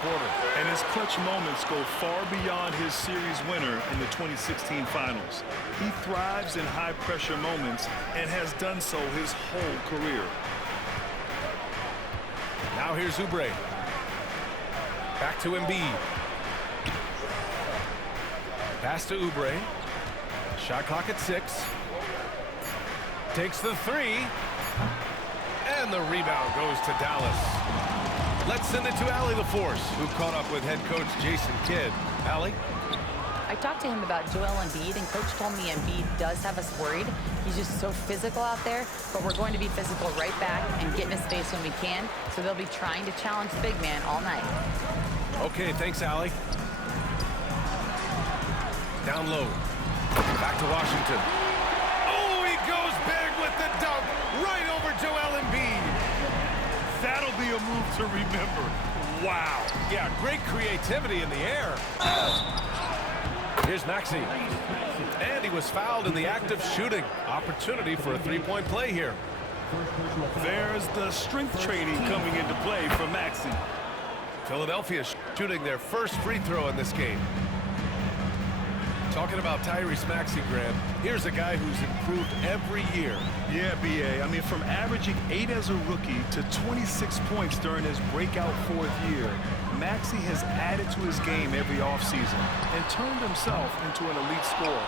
quarter. And his clutch moments go far beyond his series winner in the 2016 finals. He thrives in high-pressure moments and has done so his whole career. Now here's Oubre. Back to Embiid. Pass to Oubre. Shot clock at 6. Takes the 3. And the rebound goes to Dallas. Let's send it to Allie LaForce, who caught up with head coach Jason Kidd. Allie? I talked to him about Joel Embiid, and Coach told me Embiid does have us worried. He's just so physical out there, but we're going to be physical right back and get in his space when we can, so they'll be trying to challenge the big man all night. Okay, thanks, Allie. Down low. Back to Washington. Oh, he goes big with the dunk right over Joel Embiid. That'll be a move to remember. Wow. Yeah, great creativity in the air. Here's Maxey. And he was fouled in the act of shooting. Opportunity for a three-point play here. There's the strength training coming into play for Maxey. Philadelphia shooting their first free throw in this game. Talking about Tyrese Maxey, Grant, here's a guy who's improved every year. Yeah, B.A. I mean, from averaging 8 as a rookie to 26 points during his breakout 4th year, Maxey has added to his game every offseason and turned himself into an elite scorer.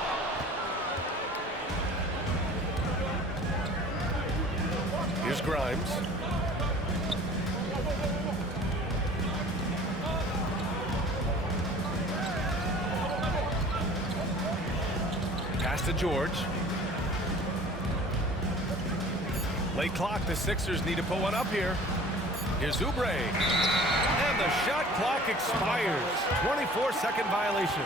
Here's Grimes. Pass to George. Late clock, the Sixers need to put one up here. Here's Oubre. And the shot clock expires. 24-second violation.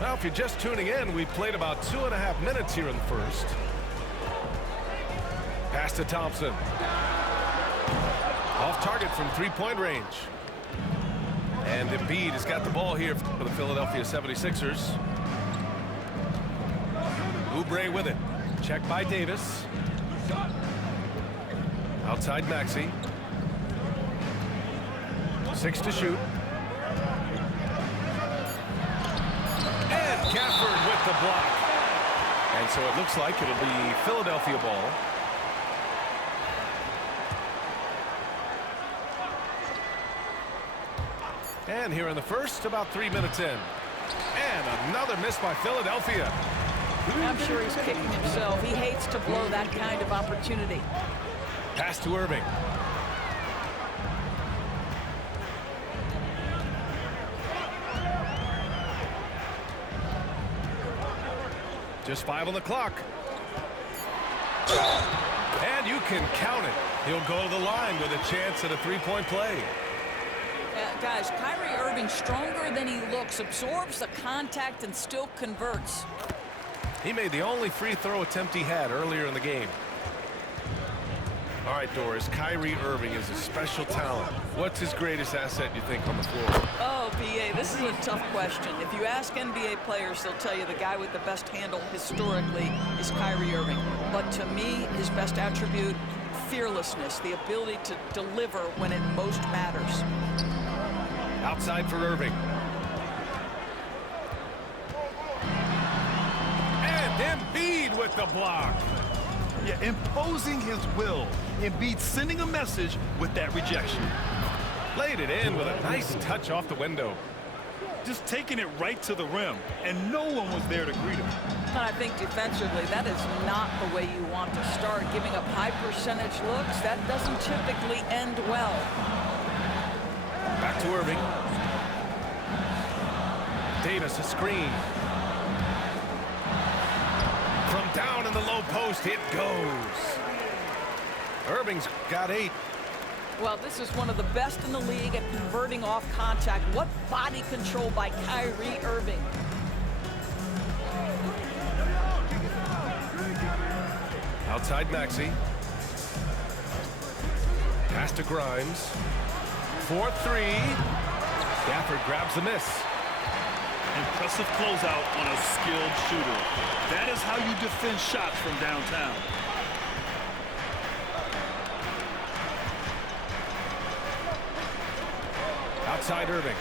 Well, if you're just tuning in, we've played about 2.5 minutes here in the first. Pass to Thompson. Off target from three-point range. And Embiid has got the ball here for the Philadelphia 76ers. Oubre with it. Checked by Davis. Outside Maxey. 6 to shoot. And Gafford with the block. And so it looks like it'll be Philadelphia ball. And here in the first, about 3 minutes in. And another miss by Philadelphia. I'm sure he's kicking himself. He hates to blow that kind of opportunity. Pass to Irving. Just 5 on the clock. And you can count it. He'll go to the line with a chance at a three-point play. Guys, Kyrie Irving, stronger than he looks, absorbs the contact and still converts. He made the only free throw attempt he had earlier in the game. All right, Doris, Kyrie Irving is a special talent. What's his greatest asset, you think, on the floor? Oh, B.A., this is a tough question. If you ask NBA players, they'll tell you the guy with the best handle historically is Kyrie Irving. But to me, his best attribute, fearlessness, the ability to deliver when it most matters. Outside for Irving. And Embiid with the block. Yeah, imposing his will. Embiid sending a message with that rejection. Laid it in with a nice touch off the window. Just taking it right to the rim, and no one was there to greet him. And I think defensively, that is not the way you want to start. Giving up high percentage looks, that doesn't typically end well. Back to Irving. Davis, a screen. From down in the low post, it goes. Irving's got 8. Well, this is one of the best in the league at converting off contact. What body control by Kyrie Irving. Outside Maxey. Pass to Grimes. 4-3. Gafford grabs the miss. And impressive closeout on a skilled shooter. That is how you defend shots from downtown. Outside Irving.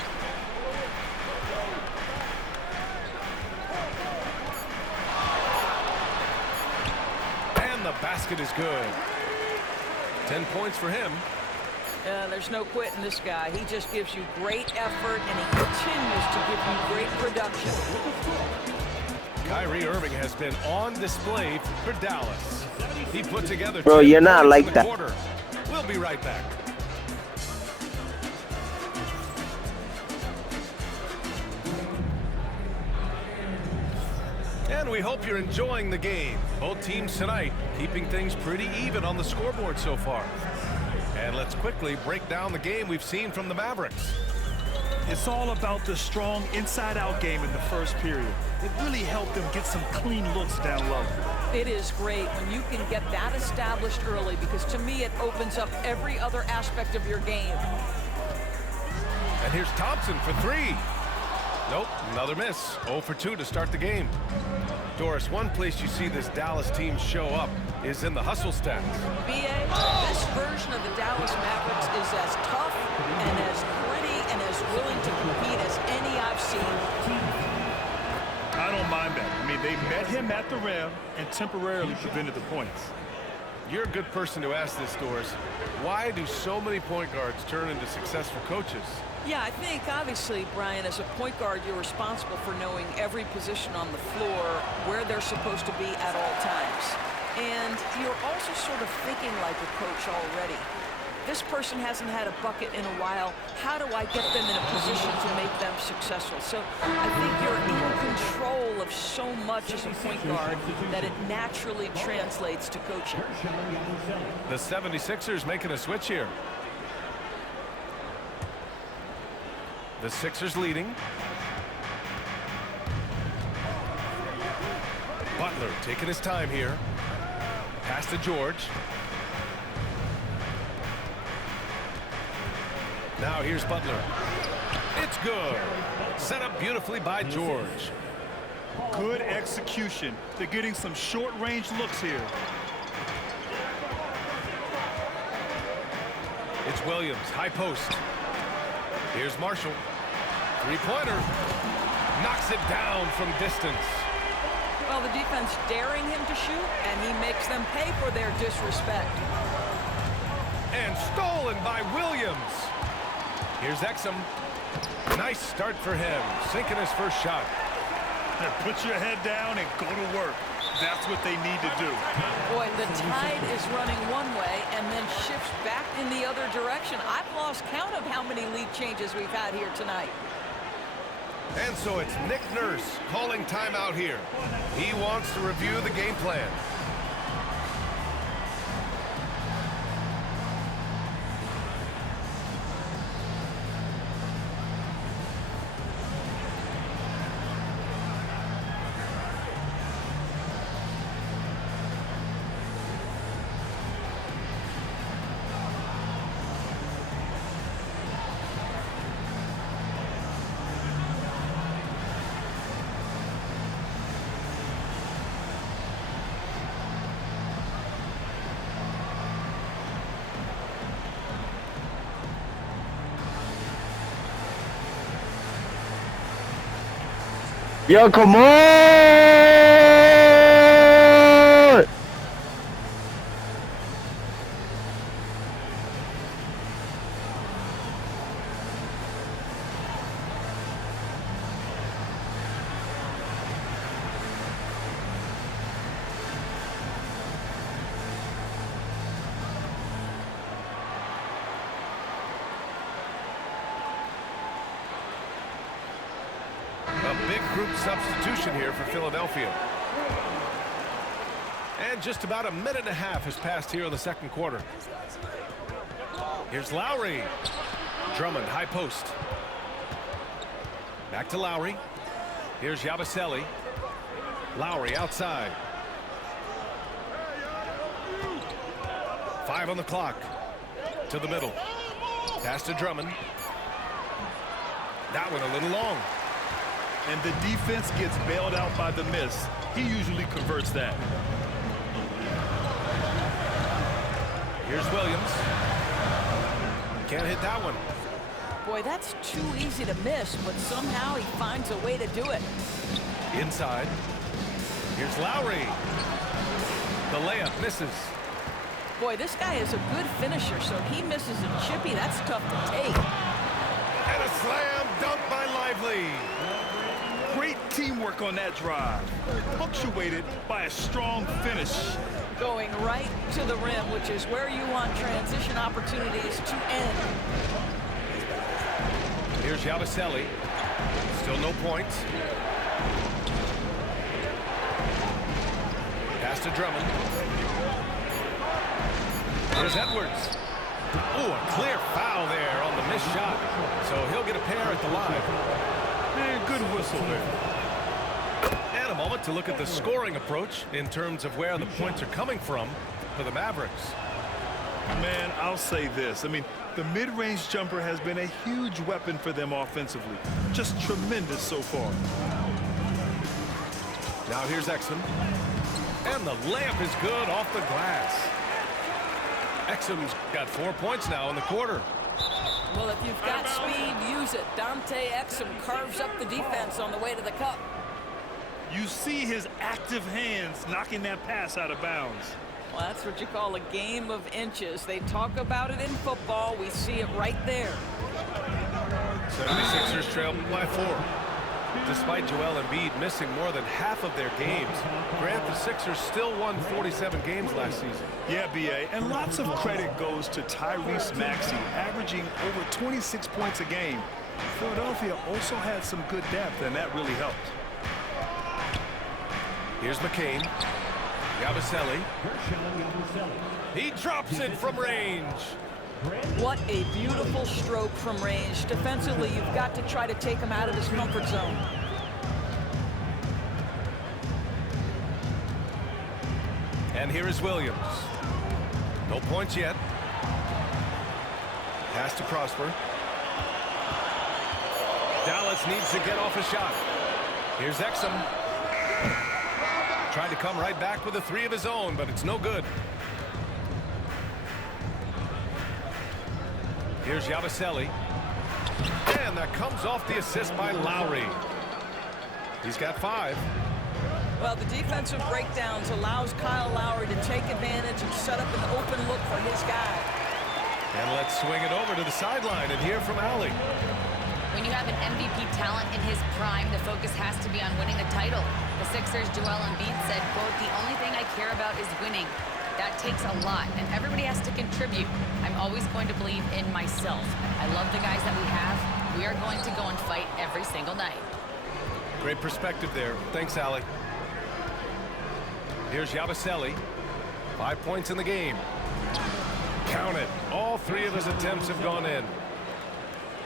And the basket is good. 10 points for him. There's no quitting this guy. He just gives you great effort, and he continues to give you great production. Kyrie Irving has been on display for Dallas. He put together. Bro, you're not like that. Quarter. We'll be right back. And we hope you're enjoying the game. Both teams tonight keeping things pretty even on the scoreboard so far. And let's quickly break down the game we've seen from the Mavericks. It's all about the strong inside-out game in the first period. It really helped them get some clean looks down low. It is great when you can get that established early, because to me it opens up every other aspect of your game. And here's Thompson for three. Nope, another miss. 0 for 2 to start the game. Doris, one place you see this Dallas team show up is in the hustle stats. B.A., this version of the Dallas Mavericks is as tough and as gritty and as willing to compete as any I've seen. I don't mind that. I mean, they met him at the rim and temporarily prevented the points. You're a good person to ask this, Doris. Why do so many point guards turn into successful coaches? Yeah, I think, obviously, Brian, as a point guard, you're responsible for knowing every position on the floor, where they're supposed to be at all times. And you're also sort of thinking like a coach already. This person hasn't had a bucket in a while. How do I get them in a position to make them successful? So I think you're in control of so much as a point guard that it naturally translates to coaching. The 76ers making a switch here. The Sixers leading. Butler taking his time here. Pass to George. Now here's Butler. It's good. Set up beautifully by George. Good execution. They're getting some short-range looks here. It's Williams, high post. Here's Marshall. Three-pointer. Knocks it down from distance. Well, the defense daring him to shoot, and he makes them pay for their disrespect. And stolen by Williams. Here's Exum. Nice start for him. Sinking his first shot. Put your head down and go to work. That's what they need to do. Boy, the tide is running one way and then shifts back in the other direction. I've lost count of how many lead changes we've had here tonight. And so it's Nick Nurse calling timeout here. He wants to review the game plan. Yo, come on! Big group substitution here for Philadelphia. And just about a minute and a half has passed here in the second quarter. Here's Lowry. Drummond, high post. Back to Lowry. Here's Yabusele. Lowry outside. 5 on the clock. To the middle. Pass to Drummond. That one a little long. and the defense gets bailed out by the miss. He usually converts that. Here's Williams. Can't hit that one. Boy, that's too easy to miss, but somehow he finds a way to do it. Inside. Here's Lowry. The layup misses. Boy, this guy is a good finisher, so he misses a chippy. That's tough to take. And a slam dunk by Lively. Great teamwork on that drive, punctuated by a strong finish. Going right to the rim, which is where you want transition opportunities to end. Here's Yabusele. Still no points. Pass to Drummond. Here's Edwards. Ooh, a clear foul there on the missed shot. So he'll get a pair at the line. And good whistle there. And a moment to look at the scoring approach in terms of where the points are coming from for the Mavericks. Man, I'll say this. I mean, the mid-range jumper has been a huge weapon for them offensively. Just tremendous so far. Now here's Exum. And the layup is good off the glass. Exum's got 4 points now in the quarter. Well, if you've got speed, use it. Dante Exum carves up the defense on the way to the cup. You see his active hands knocking that pass out of bounds. Well, that's what you call a game of inches. They talk about it in football. We see it right there. 76ers trail by 4. Despite Joel Embiid missing more than half of their games, Grant, the Sixers still won 47 games last season. Yeah, B.A., and lots of credit goes to Tyrese Maxey, averaging over 26 points a game. Philadelphia also had some good depth, and that really helped. Here's McCain. Yabusele. He drops it from range. What a beautiful stroke from range. Defensively, you've got to try to take him out of his comfort zone. And here is Williams. No points yet. Pass to Prosper. Dallas needs to get off a shot. Here's Exum. Tried to come right back with a 3 of his own, but it's no good. Here's Yabusele. And that comes off the assist by Lowry. He's got 5. Well, the defensive breakdowns allows Kyle Lowry to take advantage and set up an open look for his guy. And let's swing it over to the sideline and hear from Allie. When you have an MVP talent in his prime, the focus has to be on winning the title. The Sixers' Joel Embiid said, quote, "The only thing I care about is winning. That takes a lot, and everybody has to contribute. I'm always going to believe in myself. I love the guys that we have. We are going to go and fight every single night." Great perspective there. Thanks, Allie. Here's Yabusele. 5 points in the game. Count it. All 3 of his attempts have gone in.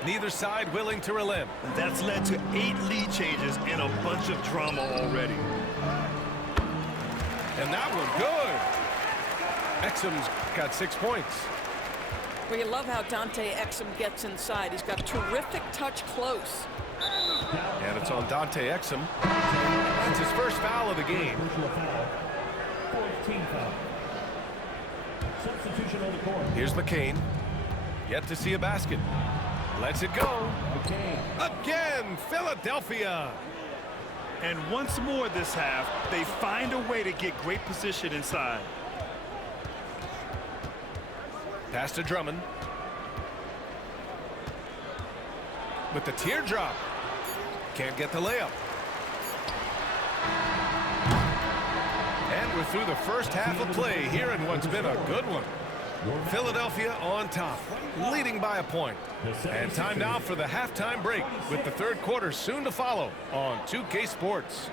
Neither side willing to relent. That's led to 8 lead changes and a bunch of drama already. And that one good. Exum's got 6 points. Well, you love how Dante Exum gets inside. He's got terrific touch close. And it's on Dante Exum. That's his first foul of the game. Here's McCain. Yet to see a basket. Lets it go. Again, Philadelphia. And once more this half, they find a way to get great position inside. Pass to Drummond. With the teardrop. Can't get the layup. And we're through the first half of play here in what's been a good one. Philadelphia on top, leading by a point. And time now for the halftime break with the third quarter soon to follow on 2K Sports.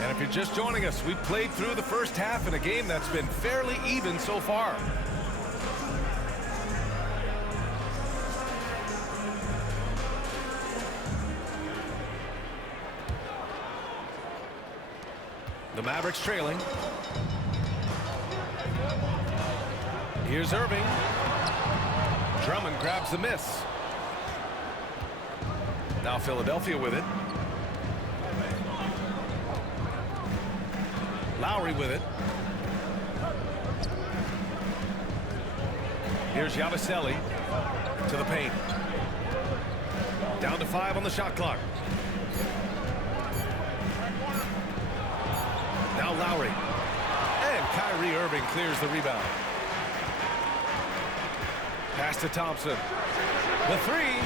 And if you're just joining us, we've played through the first half in a game that's been fairly even so far. The Mavericks trailing. Here's Irving. Drummond grabs the miss. Now Philadelphia with it. Lowry with it. Here's Yabusele to the paint. Down to 5 on the shot clock. Now Lowry. And Kyrie Irving clears the rebound. Pass to Thompson. The three.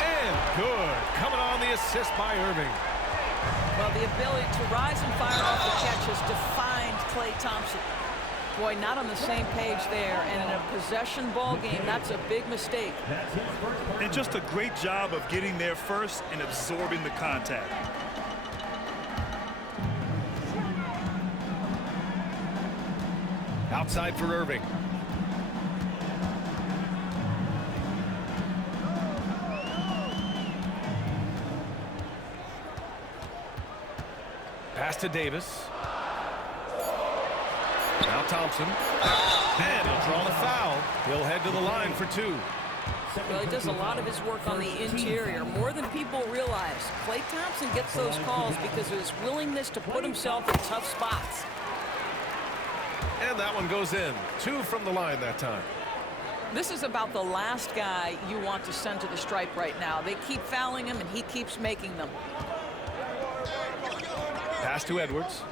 And good. Coming on the assist by Irving. Well, the ability to rise and fire off the catch has defined Klay Thompson. Boy, not on the same page there. And in a possession ball game, that's a big mistake. And just a great job of getting there first and absorbing the contact. Outside for Irving. Pass to Davis. Now Thompson. And he'll draw the foul. He'll head to the line for 2. Well, he does a lot of his work on the interior, more than people realize. Klay Thompson gets those calls because of his willingness to put himself in tough spots. And that one goes in. 2 from the line that time. This is about the last guy you want to send to the stripe right now. They keep fouling him, and he keeps making them. Pass to Edwards.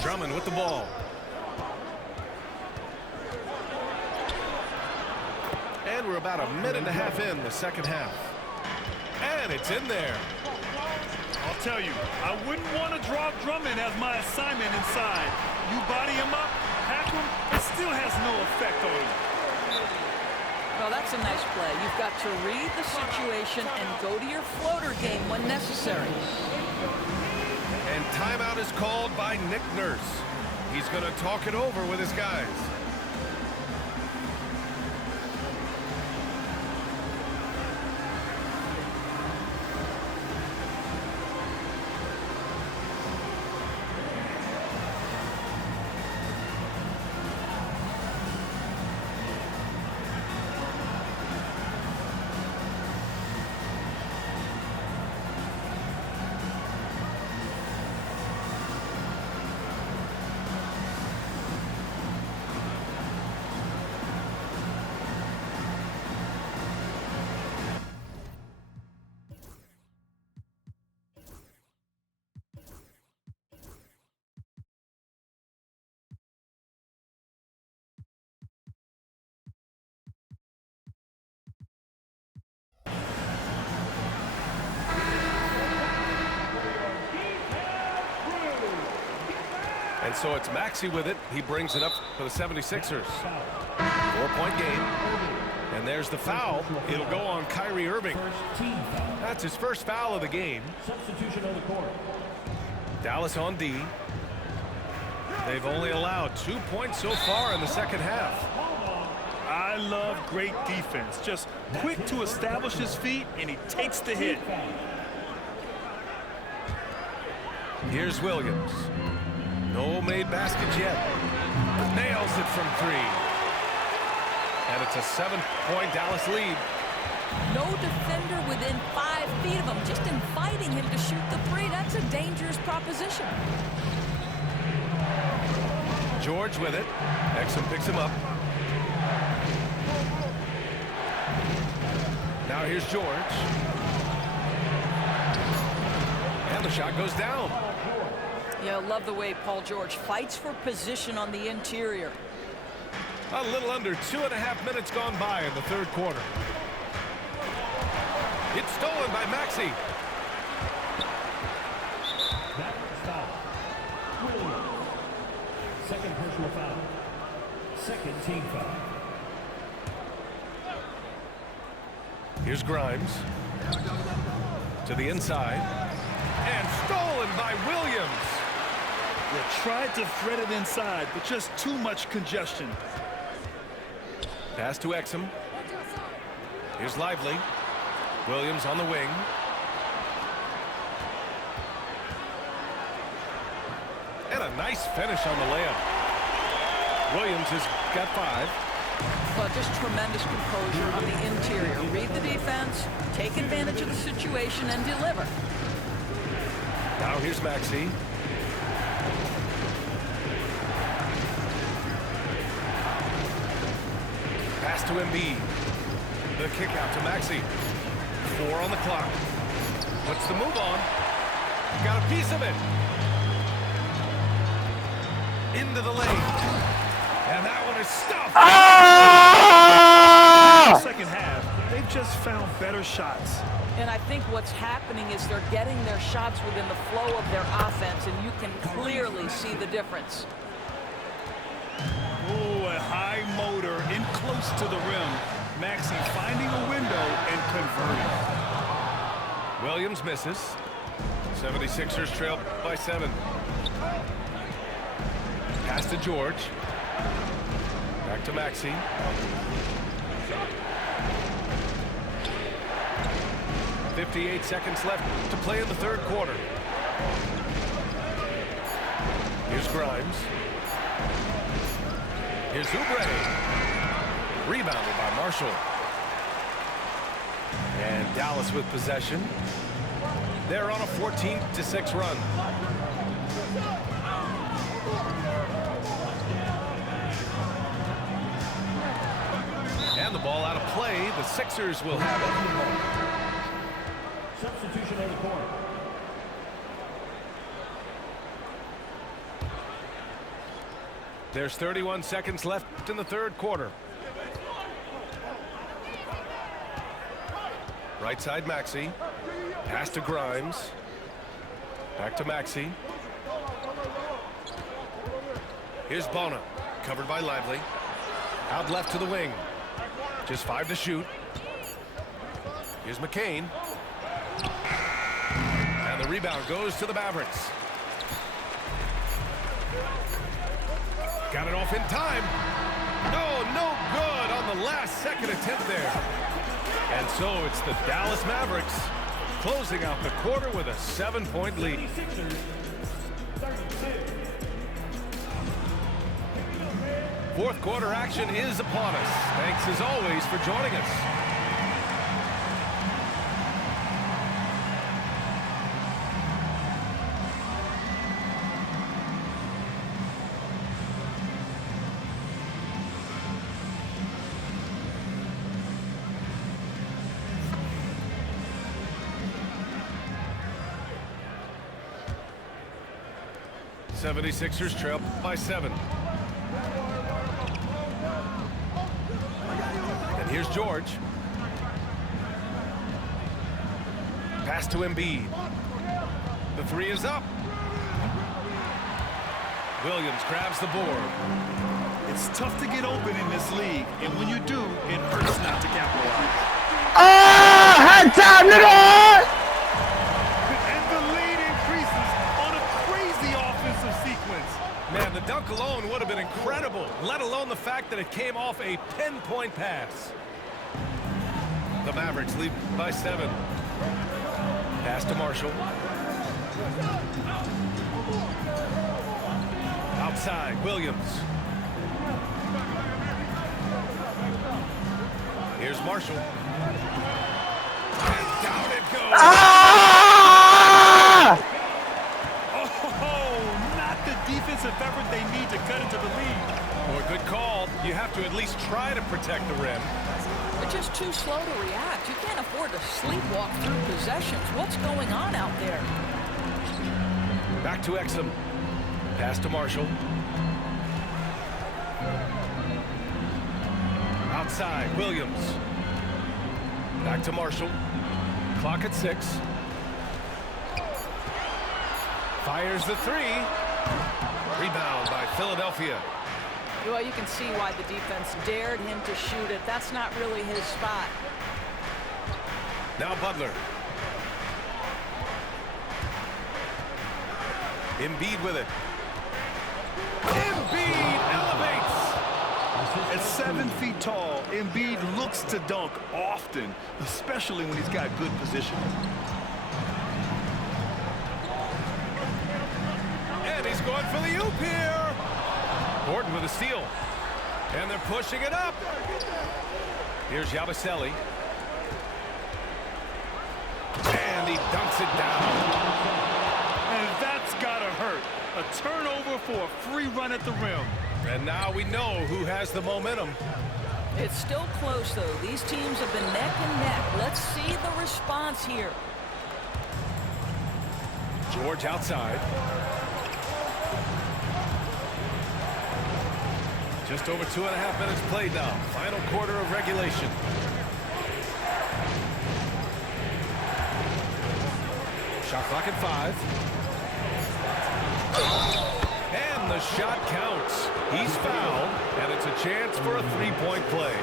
Drummond with the ball. And we're about a minute and a half in the second half. And it's in there. I'll tell you, I wouldn't want to drop Drummond as my assignment inside. You body him up, hack him, it still has no effect on him. Well, that's a nice play. You've got to read the situation and go to your floater game when necessary. And timeout is called by Nick Nurse. He's going to talk it over with his guys. And so it's Maxey with it. He brings it up for the 76ers. 4-point game. And there's the foul. It'll go on Kyrie Irving. That's his first foul of the game. Substitution on the court. Dallas on D. They've only allowed 2 points so far in the second half. I love great defense. Just quick to establish his feet, and he takes the hit. Here's Williams. No made baskets yet. Nails it from 3. And it's a 7-point Dallas lead. No defender within 5 feet of him, just inviting him to shoot the 3. That's a dangerous proposition. George with it. Exum picks him up. Now here's George. And the shot goes down. Yeah, love the way Paul George fights for position on the interior. A little under 2.5 minutes gone by in the third quarter. It's stolen by Maxey. That is foul. Williams. Second personal foul. Second team foul. Here's Grimes. To the inside. And stolen by Williams. They tried to thread it inside, but just too much congestion. Pass to Exum. Here's Lively. Williams on the wing. And a nice finish on the layup. Williams has got 5. Well, just tremendous composure on the interior. Read the defense, take advantage of the situation, and deliver. Now here's Maxey. Pass to Embiid. The kick out to Maxey. 4 on the clock. Puts the move on. Got a piece of it. Into the lane. And that one is stuffed. Second half, they've just found better shots. And I think what's happening is they're getting their shots within the flow of their offense, and you can clearly see the difference. Oh, a high motor in close to the rim. Maxey finding a window and converting. Williams misses. 76ers trail by 7. Pass to George. Back to Maxey. .58 seconds left to play in the third quarter. Here's Grimes. Here's Oubre. Rebounded by Marshall. And Dallas with possession. They're on a 14-6 run. And the ball out of play. The Sixers will have it. Substitution on the court. There's 31 seconds left in the third quarter. Right side Maxey. Pass to Grimes. Back to Maxey. Here's Bona. Covered by Lively. Out left to the wing. Just 5 to shoot. Here's McCain. And the rebound goes to the Mavericks. Got it off in time. No good on the last second attempt there. And so it's the Dallas Mavericks closing out the quarter with a 7-point lead. Fourth quarter action is upon us. Thanks as always for joining us. '76ers trail by 7. And here's George. Pass to Embiid. The 3 is up. Williams grabs the board. It's tough to get open in this league, and when you do, it hurts not to capitalize. Hand time, nigga! And the lead increases on a crazy offensive sequence. Man, the dunk alone would have been incredible, let alone the fact that it came off a pinpoint pass. The Mavericks lead by 7. Pass to Marshall. Outside, Williams. Here's Marshall. And down it goes. Oh, not the defensive effort they need to cut into the lead. Boy, good call. You have to at least try to protect the rim. They're just too slow to react. You can't afford to sleepwalk through possessions. What's going on out there? Back to Exum. Pass to Marshall. Outside, Williams. Back to Marshall. Clock at 6. Fires the 3. Rebound by Philadelphia. Well, you can see why the defense dared him to shoot it. That's not really his spot. Now Butler. Embiid with it. Embiid elevates. At 7 feet tall, Embiid looks to dunk often, especially when he's got good position. And he's going for the oop here. Gordon with a steal. And they're pushing it up. Here's Yabusele. And he dunks it down. And that's gotta hurt. A turnover for a free run at the rim. And now we know who has the momentum. It's still close, though. These teams have been neck and neck. Let's see the response here. George outside. Just over 2.5 minutes played now. Final quarter of regulation. Shot clock at 5. And the shot counts. He's fouled, and it's a chance for a three-point play.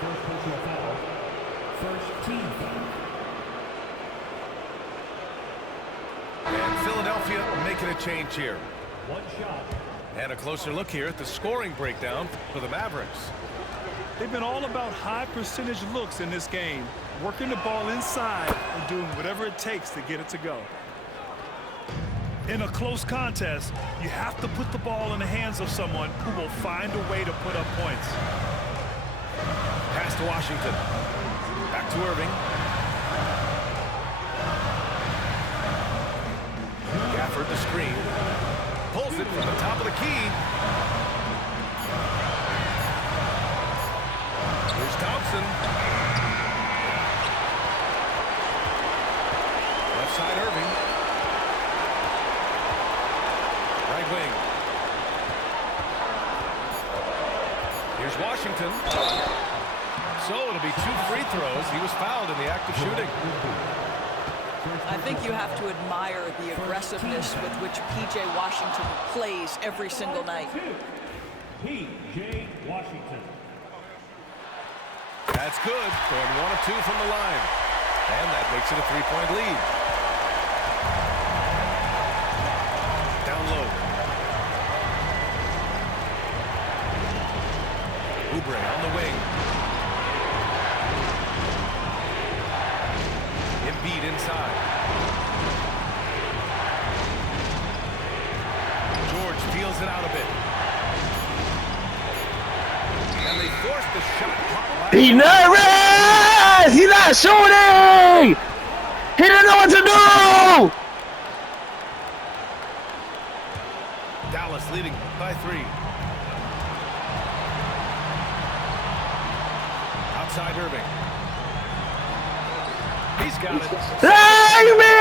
First personal foul. First team foul. And Philadelphia making a change here. One shot. And a closer look here at the scoring breakdown for the Mavericks. They've been all about high percentage looks in this game, working the ball inside and doing whatever it takes to get it to go. In a close contest, you have to put the ball in the hands of someone who will find a way to put up points. Pass to Washington. Back to Irving. Gafford the screen. Pulls it from the top of the key. Here's Thompson. Left side Irving. Right wing. Here's Washington. So it'll be 2 free throws. He was fouled in the act of shooting. I think you have to admire the aggressiveness with which P.J. Washington plays every single night. P.J. Washington. That's good. Going 1 of 2 from the line. And that makes it a 3-point lead. Down low. Oubre on the wing. Embiid inside. George feels it out a bit. And they force the shot clock. He nervous! He's not shooting! He didn't know what to do! Dallas leading by 3. Outside Irving. He's got it. Save me!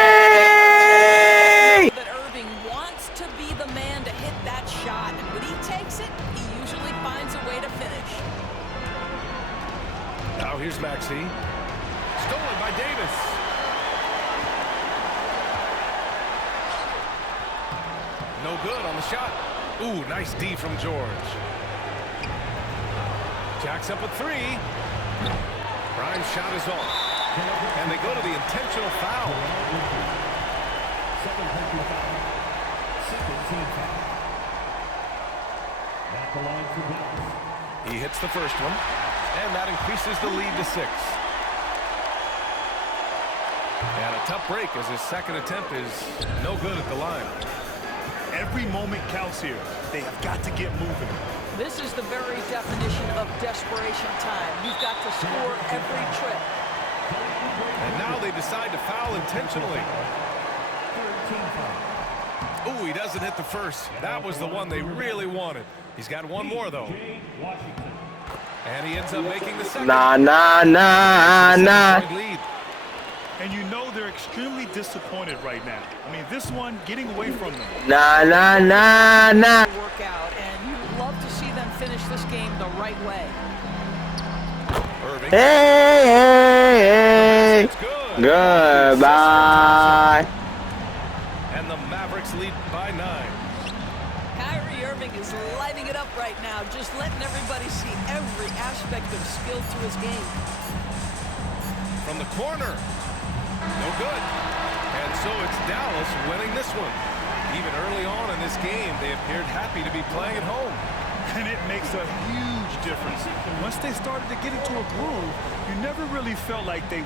That Irving wants to be the man to hit that shot, and when he takes it, he usually finds a way to finish. Now here's Maxey. Stolen by Davis. No good on the shot. Ooh, nice D from George. Jacks up a 3. Grimes' shot is off. And they go to the intentional foul. Second personal foul. Second team foul. At the line for Dallas. He hits the first one, and that increases the lead to 6. And a tough break as his second attempt is no good at the line. Every moment counts here. They have got to get moving. This is the very definition of desperation time. You've got to score every trip. And now they decide to foul intentionally. Third team foul. Ooh, he doesn't hit the first. That was the one they really wanted. He's got one more, though. P.J. Washington. And he ends up making the second. Nah. Lead. And you know they're extremely disappointed right now. I mean, this one getting away from them. Nah. Work out, and you'd love to see them finish this game the right way. Irving. Hey. It's good. Goodbye. And the Mavericks lead by 9. Kyrie Irving is lighting it up right now, just letting everybody see every aspect of skill to his game. From the corner. No good. And so it's Dallas winning this one. Even early on in this game, they appeared happy to be playing at home. and it makes a huge difference. Once they started to get into a groove, you never really felt like they